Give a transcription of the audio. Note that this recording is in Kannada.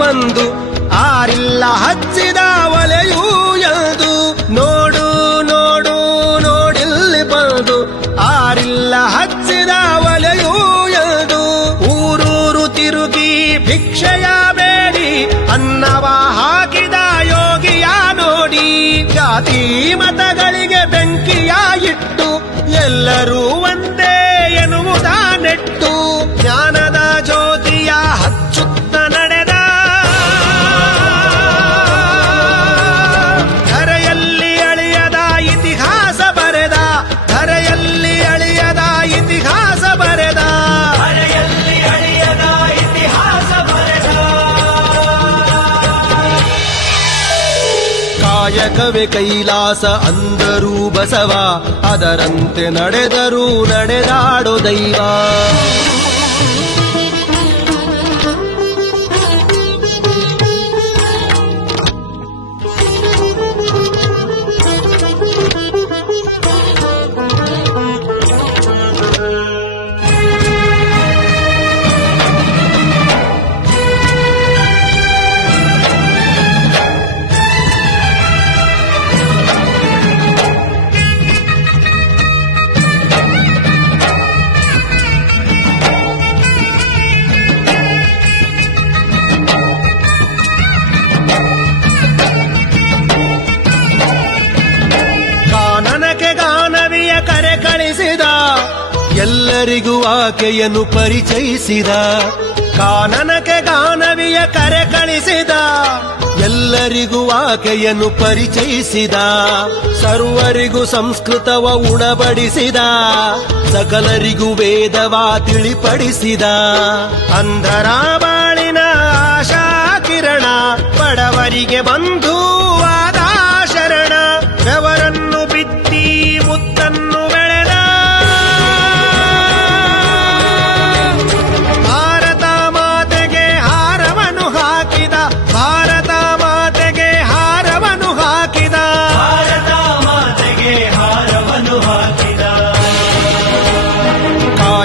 ಬಂದು ಆರಿಲ್ಲ ಹಚ್ಚಿದ ಒಲೆಯೂ ಎಂದು ನೋಡು ನೋಡು, ನೋಡಿಲ್ಲಿ ಬಂದು ಆರಿಲ್ಲ ಹಚ್ಚಿದ ಒಲೆಯೂ ಎಂದು ಊರೂರು ತಿರುಗಿ ಭಿಕ್ಷೆಯ ಬೇಡಿ, ಅನ್ನವ ಹಾಕಿದ ಯೋಗಿಯ ನೋಡಿ, ಜಾತಿ ಮತಗಳಿಗೆ ಬೆಂಕಿಯ ಎಲ್ಲರೂ ಒಂದೇ ಎನ್ನುವುದ ನೆಟ್ಟು. ಕಾಯಕವೇ ಕೈಲಾಸ ಅಂದರೂ ಬಸವ ಅದರಂತೆ ನಡೆದರೂ ನಡೆದಾಡೋ ದೈವ. ಎಲ್ಲರಿಗೂ ಆಕೆಯನ್ನು ಪರಿಚಯಿಸಿದ. ಕಾನನಕ್ಕೆ ಗಾನವಿಯ ಕರೆ ಕಳಿಸಿದ. ಎಲ್ಲರಿಗೂ ಆಕೆಯನ್ನು ಪರಿಚಯಿಸಿದ. ಸರ್ವರಿಗೂ ಸಂಸ್ಕೃತವ ಉಣಬಡಿಸಿದ. ಸಕಲರಿಗೂ ವೇದವ ತಿಳಿಪಡಿಸಿದ. ಅಂಧರ ಬಾಳಿನ ಆಶಾ ಕಿರಣ ಬಡವರಿಗೆ ಬಂಧುವಾದ